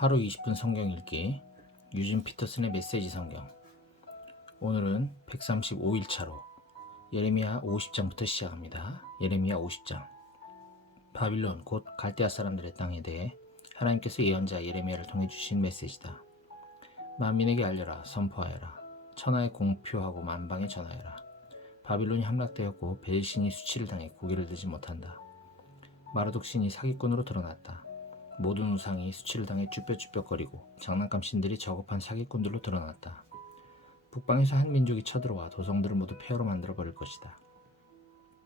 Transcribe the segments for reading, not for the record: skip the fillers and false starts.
하루 20분 성경 읽기 유진 피터슨의 메시지 성경. 오늘은 135일 차로 예레미야 50장부터 시작합니다. 예레미야 50장. 바빌론 곧 갈대아 사람들의 땅에 대해 하나님께서 예언자 예레미야를 통해 주신 메시지다. 만민에게 알려라. 선포하여라. 천하에 공표하고 만방에 전하여라. 바빌론이 함락되었고 벨신이 수치를 당해 고개를 들지 못한다. 마르독 신이 사기꾼으로 드러났다. 모든 우상이 수치를 당해 쭈뼛쭈뼛거리고 장난감 신들이 저급한 사기꾼들로 드러났다. 북방에서 한 민족이 쳐들어와 도성들을 모두 폐허로 만들어버릴 것이다.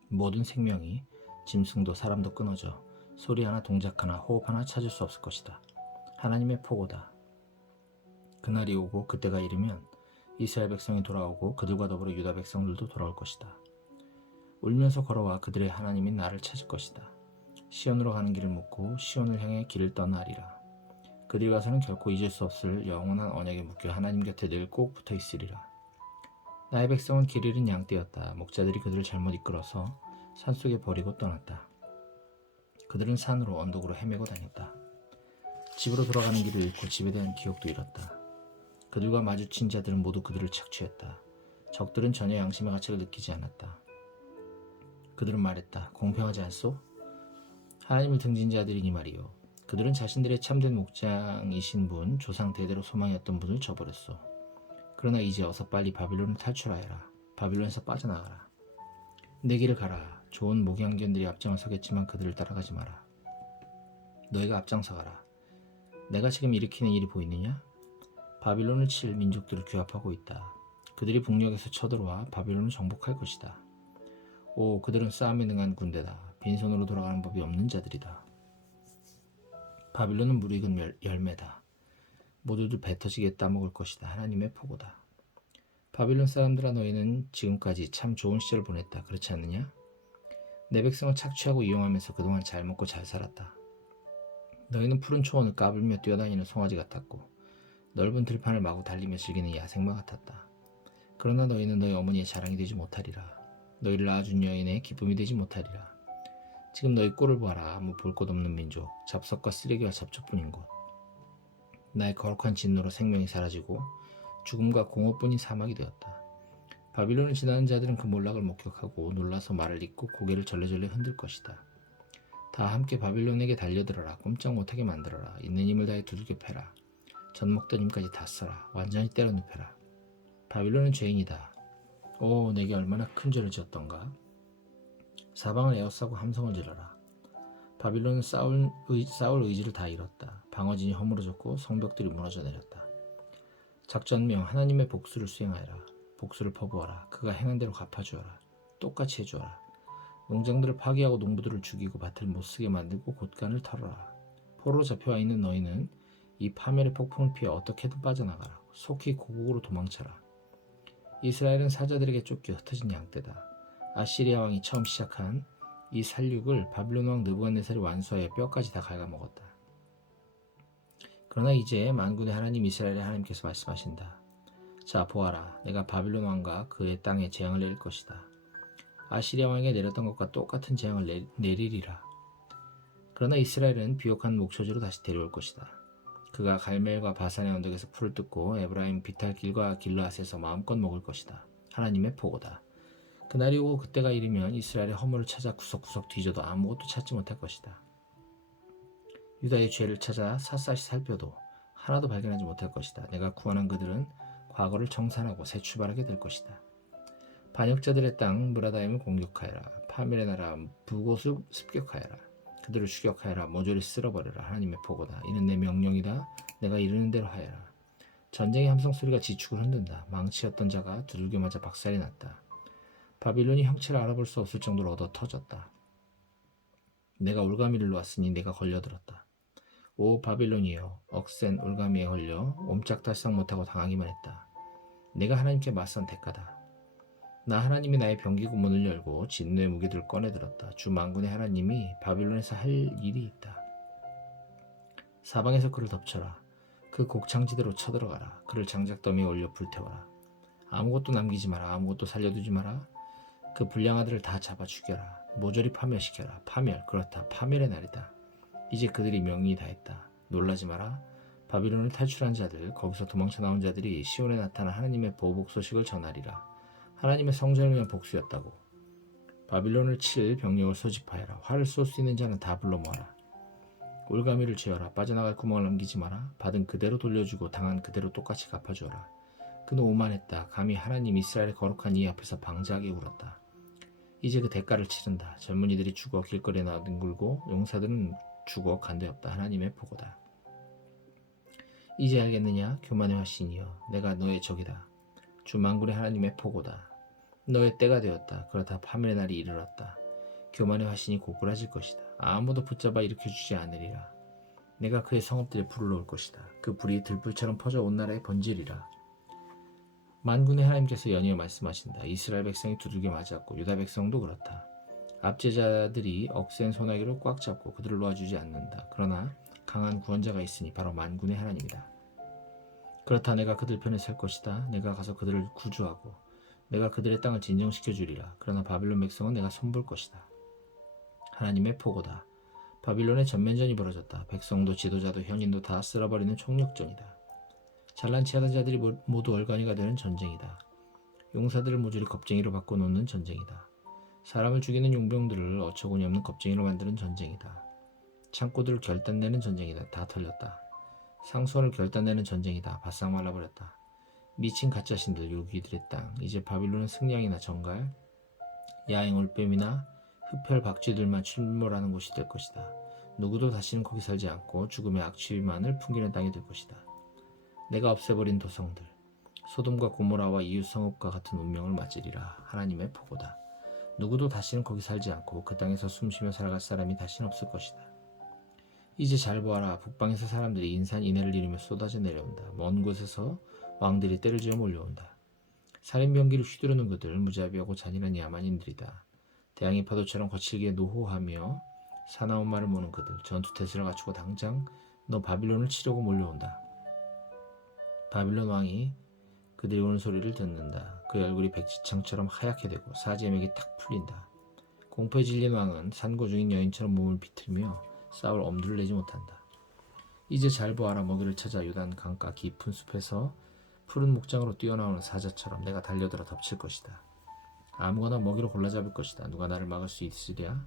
모든 생명이 짐승도 사람도 끊어져 소리 하나 동작 하나 호흡 하나 찾을 수 없을 것이다. 하나님의 포고다. 그날이 오고 그때가 이르면 이스라엘 백성이 돌아오고 그들과 더불어 유다 백성들도 돌아올 것이다. 울면서 걸어와 그들의 하나님인 나를 찾을 것이다. 시온으로 가는 길을 묻고 시온을 향해 길을 떠나리라. 그들이 가서는 결코 잊을 수 없을 영원한 언약에 묶여 하나님 곁에 늘 꼭 붙어 있으리라. 나의 백성은 길 잃은 양떼였다. 목자들이 그들을 잘못 이끌어서 산속에 버리고 떠났다. 그들은 산으로 언덕으로 헤매고 다녔다. 집으로 돌아가는 길을 잃고 집에 대한 기억도 잃었다. 그들과 마주친 자들은 모두 그들을 착취했다. 적들은 전혀 양심의 가책을 느끼지 않았다. 그들은 말했다. 공평하지 않소? 하나님을 등진 자들이니 말이요. 그들은 자신들의 참된 목장이신 분, 조상 대대로 소망이었던 분을 저버렸소. 그러나 이제 어서 빨리 바빌론을 탈출하여라. 바빌론에서 빠져나가라. 내 길을 가라. 좋은 목양견들이 앞장을 서겠지만 그들을 따라가지 마라. 너희가 앞장서 가라. 내가 지금 일으키는 일이 보이느냐? 바빌론을 칠 민족들을 규합하고 있다. 그들이 북녘에서 쳐들어와 바빌론을 정복할 것이다. 오, 그들은 싸움에 능한 군대다. 빈손으로 돌아가는 법이 없는 자들이다. 바빌론은 무르익은 열매다. 모두들 배 터지게 따먹을 것이다. 하나님의 포고다. 바빌론 사람들아, 너희는 지금까지 참 좋은 시절을 보냈다. 그렇지 않느냐? 내 백성을 착취하고 이용하면서 그동안 잘 먹고 잘 살았다. 너희는 푸른 초원을 까불며 뛰어다니는 송아지 같았고 넓은 들판을 마구 달리며 즐기는 야생마 같았다. 그러나 너희는 너희 어머니의 자랑이 되지 못하리라. 너희를 낳아준 여인의 기쁨이 되지 못하리라. 지금 너희 꼴을 보아라. 아무 볼 것 없는 민족, 잡석과 쓰레기와 잡초뿐인 곳. 나의 거룩한 진노로 생명이 사라지고 죽음과 공허뿐인 사막이 되었다. 바빌론을 지나는 자들은 그 몰락을 목격하고 놀라서 말을 잇고 고개를 절레절레 흔들 것이다. 다 함께 바빌론에게 달려들어라. 꼼짝 못하게 만들어라. 있는 힘을 다해 두들겨 패라. 젖 먹던 힘까지 다 써라. 완전히 때려 눕혀라. 바빌론은 죄인이다. 오, 내게 얼마나 큰 죄를 지었던가. 사방을 에워싸고 함성을 지르라. 바빌론은 싸울 의지를 다 잃었다. 방어진이 허물어졌고 성벽들이 무너져 내렸다. 작전명 하나님의 복수를 수행하여라. 복수를 퍼부어라. 그가 행한 대로 갚아주어라. 똑같이 해주어라. 농장들을 파괴하고 농부들을 죽이고 밭을 못쓰게 만들고 곳간을 털어라. 포로로 잡혀와 있는 너희는 이 파멸의 폭풍을 피해 어떻게든 빠져나가라. 속히 고국으로 도망쳐라. 이스라엘은 사자들에게 쫓겨 흩어진 양떼다. 아시리아 왕이 처음 시작한 이 살육을 바빌론 왕 느부갓네살이 완수하여 뼈까지 다 갉아먹었다. 그러나 이제 만군의 하나님 이스라엘의 하나님께서 말씀하신다. 자, 보아라. 내가 바빌론 왕과 그의 땅에 재앙을 내릴 것이다. 아시리아 왕에게 내렸던 것과 똑같은 재앙을 내리리라. 그러나 이스라엘은 비옥한 목초지로 다시 데려올 것이다. 그가 갈멜과 바산의 언덕에서 풀을 뜯고 에브라임 비탈길과 길르앗에서 마음껏 먹을 것이다. 하나님의 포고다. 그날이 오고 그때가 이르면 이스라엘의 허물을 찾아 구석구석 뒤져도 아무것도 찾지 못할 것이다. 유다의 죄를 찾아 샅샅이 살펴도 하나도 발견하지 못할 것이다. 내가 구원한 그들은 과거를 청산하고 새 출발하게 될 것이다. 반역자들의 땅 무라다임을 공격하여라. 파멸의 나라 부곳을 습격하여라. 그들을 추격하여라. 모조리 쓸어버려라. 하나님의 포고다. 이는 내 명령이다. 내가 이르는 대로 하여라. 전쟁의 함성 소리가 지축을 흔든다. 망치였던 자가 두들겨 맞아 박살이 났다. 바빌론이 형체를 알아볼 수 없을 정도로 얻어 터졌다. 내가 올가미를 놓았으니 내가 걸려들었다. 오 바빌론이여, 억센 올가미에 걸려 옴짝달싹 못하고 당하기만 했다. 내가 하나님께 맞선 대가다. 나 하나님이 나의 병기구 문을 열고 진노의 무기들을 꺼내들었다. 주 만군의 하나님이 바빌론에서 할 일이 있다. 사방에서 그를 덮쳐라. 그 곡창지대로 쳐들어가라. 그를 장작더미에 올려 불태워라. 아무것도 남기지 마라. 아무것도 살려두지 마라. 그 불량아들을 다 잡아 죽여라. 모조리 파멸시켜라. 파멸, 그렇다. 파멸의 날이다. 이제 그들이 명령이 다했다. 놀라지 마라. 바빌론을 탈출한 자들, 거기서 도망쳐 나온 자들이 시온에 나타난 하나님의 보복 소식을 전하리라. 하나님의 성전을 위한 복수였다고. 바빌론을 칠 병력을 소집하여라. 활을 쏠 수 있는 자는 다 불러 모아라. 올가미를 죄어라. 빠져나갈 구멍을 남기지 마라. 받은 그대로 돌려주고 당한 그대로 똑같이 갚아주어라. 그는 오만했다. 감히 하나님 이스라엘의 거룩한 이 앞에서 방자하게 울었다. 이제 그 대가를 치른다. 젊은이들이 죽어 길거리에 나뒹굴고 용사들은 죽어 간데 없다. 하나님의 보고다. 이제 알겠느냐? 교만의 화신이여, 내가 너의 적이다. 주 만군의 하나님의 보고다. 너의 때가 되었다. 그러다 파멸의 날이 이르렀다. 교만의 화신이 고꾸라질 것이다. 아무도 붙잡아 일으켜주지 않으리라. 내가 그의 성읍들에 불을 놓을 것이다. 그 불이 들불처럼 퍼져 온 나라에 번지리라. 만군의 하나님께서 연이어 말씀하신다. 이스라엘 백성이 두들겨 맞았고 유다 백성도 그렇다. 압제자들이 억센 소나기로 꽉 잡고 그들을 놓아주지 않는다. 그러나 강한 구원자가 있으니 바로 만군의 하나님이다. 그렇다. 내가 그들 편에 설 것이다. 내가 가서 그들을 구주하고 내가 그들의 땅을 진정시켜 주리라. 그러나 바빌론 백성은 내가 손볼 것이다. 하나님의 포고다. 바빌론의 전면전이 벌어졌다. 백성도 지도자도 현인도 다 쓸어버리는 총력전이다. 잘난 체하던 자들이 모두 얼간이가 되는 전쟁이다. 용사들을 모조리 겁쟁이로 바꿔놓는 전쟁이다. 사람을 죽이는 용병들을 어처구니 없는 겁쟁이로 만드는 전쟁이다. 창고들을 결단내는 전쟁이다. 다 털렸다. 상수원을 결단내는 전쟁이다. 바싹 말라버렸다. 미친 가짜신들, 요기들의 땅. 이제 바빌론은 승냥이나 정갈, 야행 올빼미나 흡혈 박쥐들만 출몰하는 곳이 될 것이다. 누구도 다시는 거기 살지 않고 죽음의 악취만을 풍기는 땅이 될 것이다. 내가 없애버린 도성들, 소돔과 고모라와 이웃 성읍과 같은 운명을 맞으리라. 하나님의 보고다. 누구도 다시는 거기 살지 않고 그 땅에서 숨쉬며 살아갈 사람이 다시는 없을 것이다. 이제 잘 보아라. 북방에서 사람들이 인산인해를 이루며 쏟아져 내려온다. 먼 곳에서 왕들이 때를 지어 몰려온다. 살인병기를 휘두르는 그들, 무자비하고 잔인한 야만인들이다. 대항해 파도처럼 거칠게 노호하며 사나운 말을 모는 그들, 전투태세를 갖추고 당장 너 바빌론을 치려고 몰려온다. 바빌론 왕이 그들이 오는 소리를 듣는다. 그의 얼굴이 백지창처럼 하얗게 되고 사지의 맥이 탁 풀린다. 공포에 질린 왕은 산고 중인 여인처럼 몸을 비틀며 싸울 엄두를 내지 못한다. 이제 잘 보아라. 먹이를 찾아 요단 강가 깊은 숲에서 푸른 목장으로 뛰어나오는 사자처럼 내가 달려들어 덮칠 것이다. 아무거나 먹이로 골라 잡을 것이다. 누가 나를 막을 수 있으랴?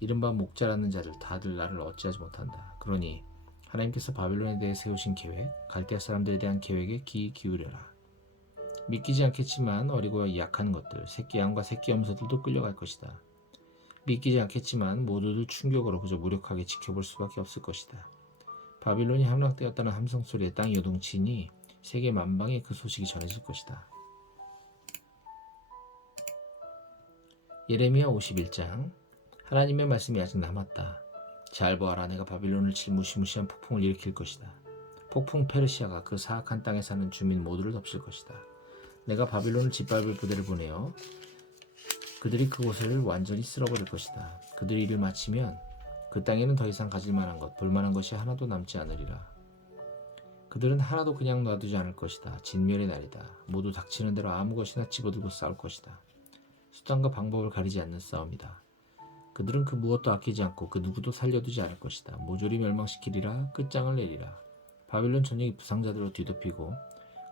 이른바 목자라는 자들 다들 나를 어찌하지 못한다. 그러니 하나님께서 바빌론에 대해 세우신 계획, 갈대아 사람들에 대한 계획에 귀 기울여라. 믿기지 않겠지만 어리고 약한 것들, 새끼 양과 새끼 염소들도 끌려갈 것이다. 믿기지 않겠지만 모두들 충격으로 그저 무력하게 지켜볼 수밖에 없을 것이다. 바빌론이 함락되었다는 함성소리에 땅이 요동치니 세계 만방에 그 소식이 전해질 것이다. 예레미야 51장. 하나님의 말씀이 아직 남았다. 잘 보아라. 내가 바빌론을 칠 무시무시한 폭풍을 일으킬 것이다. 폭풍 페르시아가 그 사악한 땅에 사는 주민 모두를 덮칠 것이다. 내가 바빌론을 짓밟을 부대를 보내어 그들이 그곳을 완전히 쓸어버릴 것이다. 그들이 일을 마치면 그 땅에는 더 이상 가질 만한 것, 볼 만한 것이 하나도 남지 않으리라. 그들은 하나도 그냥 놔두지 않을 것이다. 진멸의 날이다. 모두 닥치는 대로 아무 것이나 집어들고 싸울 것이다. 수단과 방법을 가리지 않는 싸움이다. 그들은 그 무엇도 아끼지 않고 그 누구도 살려두지 않을 것이다. 모조리 멸망시키리라. 끝장을 내리라. 바빌론 전역이 부상자들로 뒤덮이고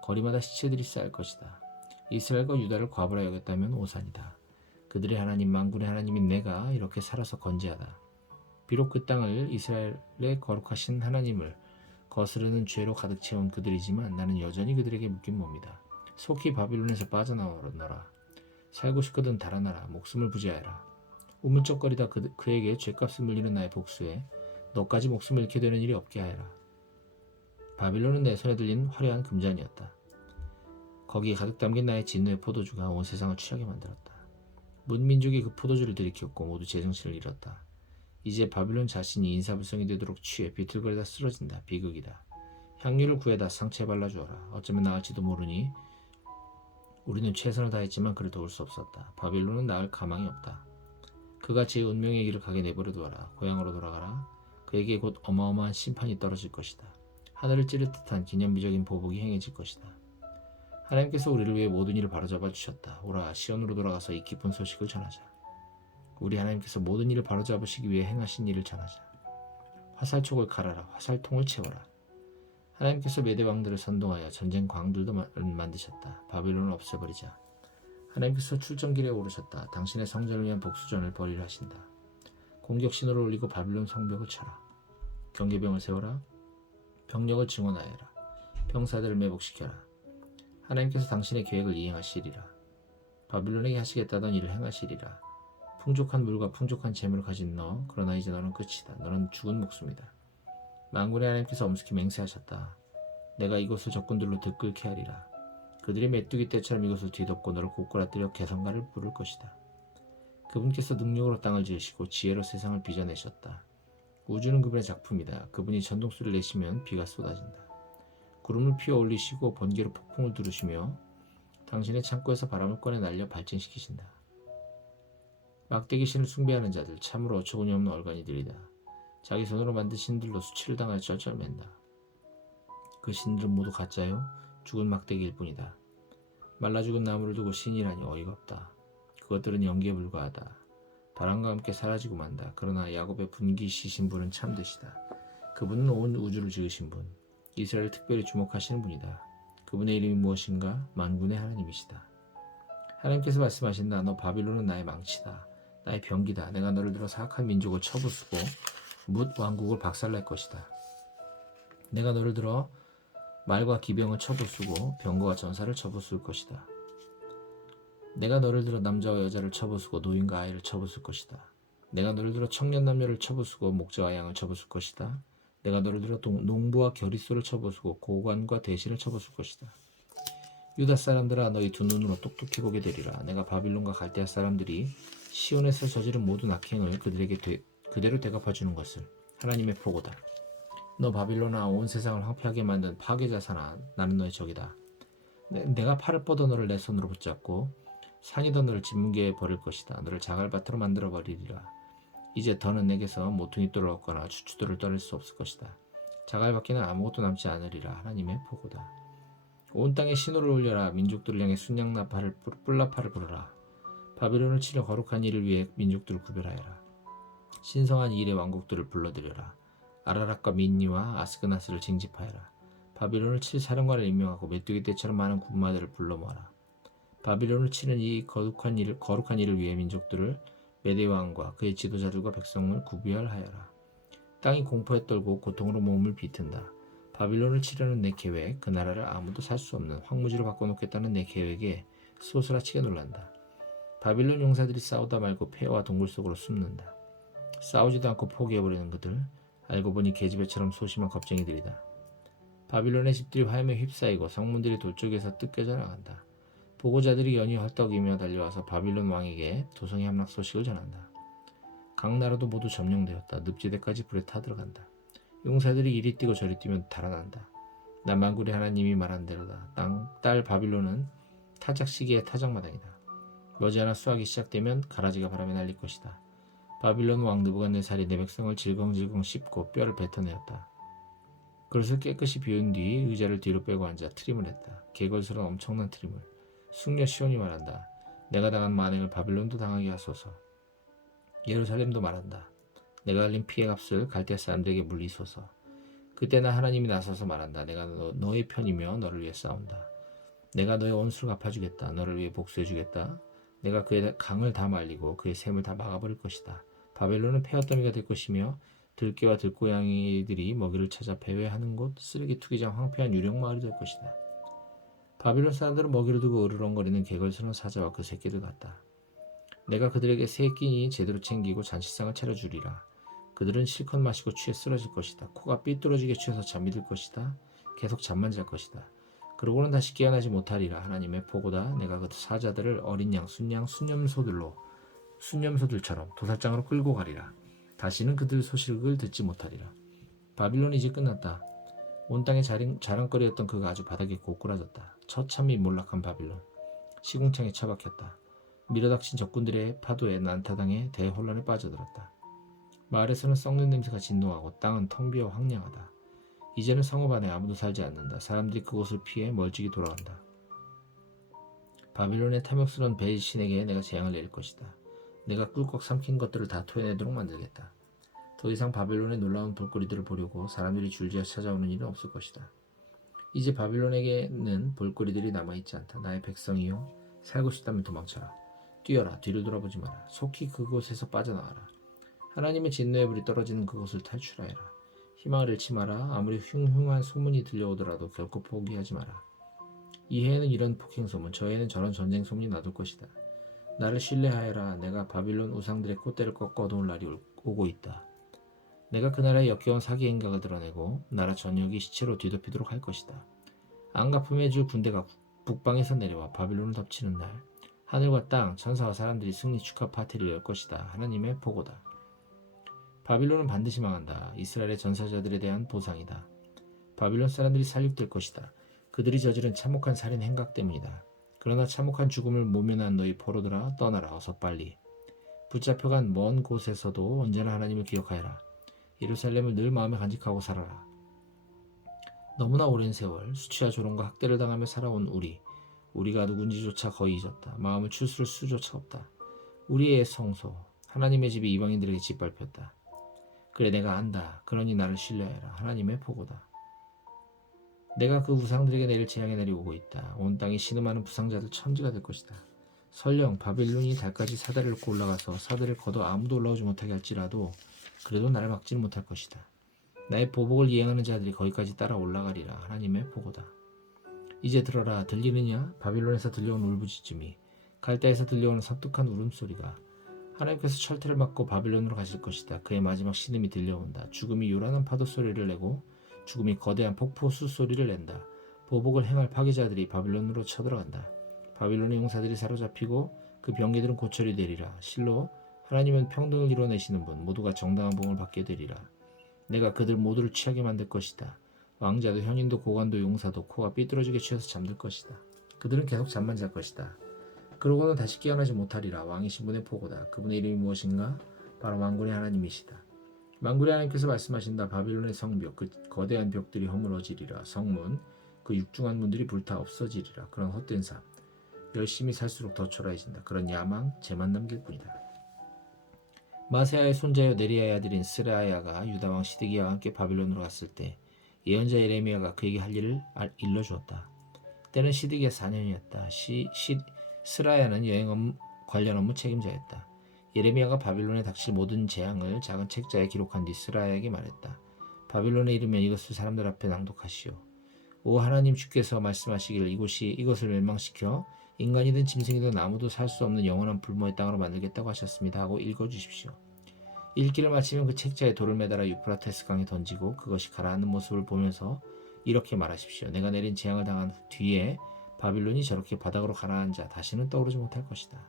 거리마다 시체들이 쌓일 것이다. 이스라엘과 유다를 과부라 여겼다면 오산이다. 그들의 하나님 만군의 하나님인 내가 이렇게 살아서 건재하다. 비록 그 땅을 이스라엘의 거룩하신 하나님을 거스르는 죄로 가득 채운 그들이지만 나는 여전히 그들에게 묶인 몸이다. 속히 바빌론에서 빠져나오너라. 살고 싶거든 달아나라. 목숨을 부지하여라. 우물쩍거리다 그에게 죄값을 물리는 나의 복수에 너까지 목숨을 잃게 되는 일이 없게 하여라. 바빌론은 내 손에 들린 화려한 금잔이었다. 거기에 가득 담긴 나의 진노의 포도주가 온 세상을 취하게 만들었다. 문민족이 그 포도주를 들이켰고 모두 제정신을 잃었다. 이제 바빌론 자신이 인사불성이 되도록 취해 비틀거리다 쓰러진다. 비극이다. 향유를 구해다 상처에 발라주어라. 어쩌면 나을지도 모르니 우리는 최선을 다했지만 그를 도울 수 없었다. 바빌론은 나을 가망이 없다. 그가 제 운명의 길을 가게 내버려 두어라. 고향으로 돌아가라. 그에게 곧 어마어마한 심판이 떨어질 것이다. 하늘을 찌를 듯한 기념비적인 보복이 행해질 것이다. 하나님께서 우리를 위해 모든 일을 바로잡아 주셨다. 오라, 시온으로 돌아가서 이 기쁜 소식을 전하자. 우리 하나님께서 모든 일을 바로잡으시기 위해 행하신 일을 전하자. 화살촉을 갈아라. 화살통을 채워라. 하나님께서 메대 왕들을 선동하여 전쟁 광들도 만드셨다. 바빌론을 없애버리자. 하나님께서 출정길에 오르셨다. 당신의 성전을 위한 복수전을 벌이려 하신다. 공격 신호를 올리고 바빌론 성벽을 쳐라. 경계병을 세워라. 병력을 증원하여라. 병사들을 매복시켜라. 하나님께서 당신의 계획을 이행하시리라. 바빌론에게 하시겠다던 일을 행하시리라. 풍족한 물과 풍족한 재물을 가진 너, 그러나 이제 너는 끝이다. 너는 죽은 목숨이다. 만군의 하나님께서 엄숙히 맹세하셨다. 내가 이곳을 적군들로 들끓게 하리라. 그들이 메뚜기 떼처럼 이곳을 뒤덮고 너를 고꾸라뜨려 개성가를 부를 것이다. 그분께서 능력으로 땅을 지으시고 지혜로 세상을 빚어내셨다. 우주는 그분의 작품이다. 그분이 전동소리를 내시면 비가 쏟아진다. 구름을 피워 올리시고 번개로 폭풍을 두르시며 당신의 창고에서 바람을 꺼내 날려 발진시키신다. 막대기 신을 숭배하는 자들, 참으로 어처구니 없는 얼간이들이다. 자기 손으로 만든 신들로 수치를 당하여 쩔쩔맨다. 그 신들은 모두 가짜요? 죽은 막대기일 뿐이다. 말라 죽은 나무를 두고 신이라니 어이가 없다. 그것들은 연기에 불과하다. 바람과 함께 사라지고 만다. 그러나 야곱의 분기시신 분은 참되시다. 그분은 온 우주를 지으신 분, 이스라엘을 특별히 주목하시는 분이다. 그분의 이름이 무엇인가? 만군의 하나님이시다. 하나님께서 말씀하신다. 너 바빌론은 나의 망치다. 나의 병기다. 내가 너를 들어 사악한 민족을 쳐부수고 뭇 왕국을 박살낼 것이다. 내가 너를 들어 말과 기병을 쳐부수고 병거와 전사를 쳐부술 것이다. 내가 너를 들어 남자와 여자를 쳐부수고 노인과 아이를 쳐부술 것이다. 내가 너를 들어 청년 남녀를 쳐부수고 목자와 양을 쳐부술 것이다. 내가 너를 들어 농부와 겨릿소를 쳐부수고 고관과 대신을 쳐부술 것이다. 유다 사람들아, 너희 두 눈으로 똑똑히 보게 되리라. 내가 바빌론과 갈대아 사람들이 시온에서 저지른 모든 악행을 그들에게 그대로 대갚아주는 것을. 하나님의 보고다. 너 바빌론아, 온 세상을 황폐하게 만든 파괴자사나, 나는 너의 적이다. 내가 팔을 뻗어 너를 내 손으로 붙잡고 상이던 너를 짓뭉개에 버릴 것이다. 너를 자갈밭으로 만들어 버리리라. 이제 더는 내게서 모퉁이돌을 얻거나 추추돌을 떠낼 수 없을 것이다. 자갈밖에는 아무것도 남지 않으리라. 하나님의 보고다. 온 땅에 신호를 올려라. 민족들을 향해 순양나팔을 뿔나팔을 불어라. 바빌론을 치려 거룩한 일을 위해 민족들을 구별하여라. 신성한 일의 왕국들을 불러들여라. 아라락과 민니와 아스그나스를 징집하여라. 바빌론을 칠 사령관을 임명하고 메뚜기 떼처럼 많은 군마들을 불러 모아라. 바빌론을 치는 이 거룩한 일을 위해 민족들을 메대 왕과 그의 지도자들과 백성을 구별하여라. 땅이 공포에 떨고 고통으로 몸을 비튼다. 바빌론을 치려는 내 계획, 그 나라를 아무도 살 수 없는 황무지로 바꿔놓겠다는 내 계획에 소스라치게 놀란다. 바빌론 용사들이 싸우다 말고 폐허와 동굴 속으로 숨는다. 싸우지도 않고 포기해버리는 그들, 알고 보니 계집애처럼 소심한 겁쟁이들이다. 바빌론의 집들이 화염에 휩싸이고 성문들이 돌쪽에서 뜯겨져 나간다. 보고자들이 연이 헐떡이며 달려와서 바빌론 왕에게 도성의 함락 소식을 전한다. 각 나라도 모두 점령되었다. 늪지대까지 불에 타들어간다. 용사들이 이리 뛰고 저리 뛰면 달아난다. 남만군의 하나님이 말한 대로다. 딸 바빌론은 타작 시기의 타작마당이다. 머지않아 수확이 시작되면 가라지가 바람에 날릴 것이다. 바빌론 왕 느부갓네살이 내 백성을 질겅질겅 씹고 뼈를 뱉어내었다. 그릇을 깨끗이 비운 뒤 의자를 뒤로 빼고 앉아 트림을 했다. 개걸스러운 엄청난 트림을. 숙녀 시온이 말한다. 내가 당한 만행을 바빌론도 당하게 하소서. 예루살렘도 말한다. 내가 흘린 피해 값을 갈대아 사람들에게 물리소서. 그때나 하나님이 나서서 말한다. 내가 너의 편이며 너를 위해 싸운다. 내가 너의 원수를 갚아주겠다. 너를 위해 복수해주겠다. 내가 그의 강을 다 말리고 그의 샘을 다 막아버릴 것이다. 바벨론은 폐허더미가 될 것이며 들깨와 들고양이들이 먹이를 찾아 배회하는 곳, 쓰레기 투기장 황폐한 유령마을이 될 것이다. 바빌론 사람들은 먹이를 두고 으르렁거리는 개걸스러운 사자와 그 새끼들 같다. 내가 그들에게 새 끼니 제대로 챙기고 잔치상을 차려주리라. 그들은 실컷 마시고 취해 쓰러질 것이다. 코가 삐뚤어지게 취해서 잠이 들 것이다. 계속 잠만 잘 것이다. 그러고는 다시 깨어나지 못하리라. 하나님의 보고다. 내가 그 사자들을 어린 양, 순양, 순념소들처럼 도살장으로 끌고 가리라. 다시는 그들 소식을 듣지 못하리라. 바빌론이 이제 끝났다. 온 땅의 자랑거리였던 그가 아주 바닥에 고꾸라졌다. 처참히 몰락한 바빌론. 시궁창에 처박혔다. 밀어닥친 적군들의 파도에 난타당해 대혼란에 빠져들었다. 마을에서는 썩는 냄새가 진동하고 땅은 텅 비어 황량하다. 이제는 성읍 안에 아무도 살지 않는다. 사람들이 그곳을 피해 멀찍이 돌아간다. 바빌론의 탐욕스러운 배신에게 내가 재앙을 내릴 것이다. 내가 꿀꺽 삼킨 것들을 다 토해내도록 만들겠다. 더 이상 바빌론의 놀라운 볼거리들을 보려고 사람들이 줄지어 찾아오는 일은 없을 것이다. 이제 바빌론에게는 볼거리들이 남아있지 않다. 나의 백성이여, 살고 싶다면 도망쳐라. 뛰어라, 뒤를 돌아보지 마라. 속히 그곳에서 빠져나와라. 하나님의 진노의 불이 떨어지는 그곳을 탈출하여라. 희망을 잃지 마라. 아무리 흉흉한 소문이 들려오더라도 결코 포기하지 마라. 이 해에는 이런 폭행 소문, 저 해에는 저런 전쟁 소문이 나돌 것이다. 나를 신뢰하여라. 내가 바빌론 우상들의 콧대를 꺾어놓을 날이 오고 있다. 내가 그 나라의 역겨운 사기 행각을 드러내고 나라 전역이 시체로 뒤덮이도록 할 것이다. 안갚음의 주 군대가 북방에서 내려와 바빌론을 덮치는 날, 하늘과 땅, 천사와 사람들이 승리 축하 파티를 열 것이다. 하나님의 보고다. 바빌론은 반드시 망한다. 이스라엘의 전사자들에 대한 보상이다. 바빌론 사람들이 살육될 것이다. 그들이 저지른 참혹한 살인 행각 때문이다. 그러나 참혹한 죽음을 모면한 너희 포로들아, 떠나라. 어서 빨리. 붙잡혀간 먼 곳에서도 언제나 하나님을 기억하여라. 예루살렘을 늘 마음에 간직하고 살아라. 너무나 오랜 세월 수치와 조롱과 학대를 당하며 살아온 우리가 누군지조차 거의 잊었다. 마음을 추스를 수조차 없다. 우리의 성소, 하나님의 집이 이방인들에게 짓밟혔다. 그래, 내가 안다. 그러니 나를 신뢰하여라. 하나님의 보고다. 내가 그 우상들에게 내릴 재앙의 날이 오고 있다. 온 땅이 신음하는 부상자들 천지가 될 것이다. 설령 바빌론이 달까지 사다리를 싣고 올라가서 사들을 걷어 아무도 올라오지 못하게 할지라도 그래도 나를 막지는 못할 것이다. 나의 보복을 이행하는 자들이 거기까지 따라 올라가리라. 하나님의 보고다. 이제 들어라. 들리느냐? 바빌론에서 들려온 울부짖음이, 갈대에서 들려오는 섬뜩한 울음소리가. 하나님께서 철퇴를 맞고 바빌론으로 가실 것이다. 그의 마지막 신음이 들려온다. 죽음이 요란한 파도 소리를 내고 죽음이 거대한 폭포수 소리를 낸다. 보복을 행할 파괴자들이 바빌론으로 쳐들어간다. 바빌론의 용사들이 사로잡히고 그 병기들은 고철이 되리라. 실로 하나님은 평등을 이루어내시는 분, 모두가 정당한 복을 받게 되리라. 내가 그들 모두를 취하게 만들 것이다. 왕자도 현인도 고관도 용사도 코가 삐뚤어지게 취해서 잠들 것이다. 그들은 계속 잠만 잘 것이다. 그러고는 다시 깨어나지 못하리라. 왕이신 분의 보고다. 그분의 이름이 무엇인가? 바로 만군의 하나님이시다. 만군의 하나님께서 말씀하신다. 바빌론의 성벽, 그 거대한 벽들이 허물어지리라. 성문, 그 육중한 문들이 불타 없어지리라. 그런 헛된 삶, 열심히 살수록 더 초라해진다. 그런 야망, 죄만 남길 뿐이다. 마세아의 손자여 네리야의 아들인 스라야가 유다왕 시드기야와 함께 바빌론으로 갔을 때 예언자 예레미야가 그에게 할 일을 일러주었다. 때는 시드기야 4년이었다. 스라야는 여행 관련 업무 책임자였다. 예레미야가 바빌론에 닥칠 모든 재앙을 작은 책자에 기록한 뒤 스라야에게 말했다. 바빌론에 이르면 이것을 사람들 앞에 낭독하시오. 오 하나님 주께서 말씀하시기를 이것을 멸망시켜 인간이든 짐승이든 아무도 살 수 없는 영원한 불모의 땅으로 만들겠다고 하셨습니다 하고 읽어주십시오. 읽기를 마치면 그 책자에 돌을 매달아 유프라테스 강에 던지고 그것이 가라앉는 모습을 보면서 이렇게 말하십시오. 내가 내린 재앙을 당한 뒤에 바빌론이 저렇게 바닥으로 가라앉아 다시는 떠오르지 못할 것이다.